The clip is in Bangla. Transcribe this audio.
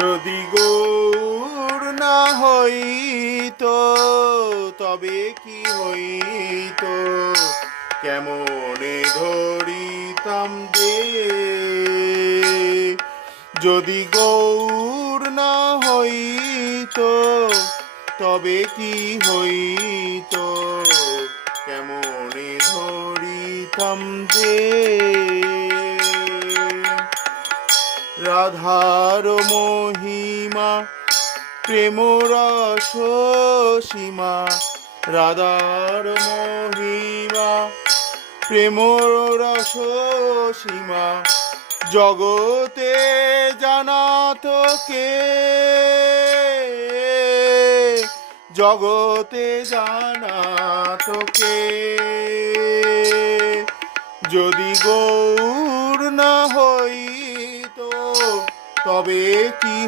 যদি গৌর না হইত, তবে কি হইত? কেমনে ধরিতাম যে? যদি গৌর না হইত, তবে কি হইত? কেমনে ধরিতাম যে? রাধার মহিমা, প্রেম রস সীমা, রাধার মহিমা, প্রেম রস সীমা, জগতে জানা তোকে জগতে জানা তোকে যদি গৌর না হইত তবে কি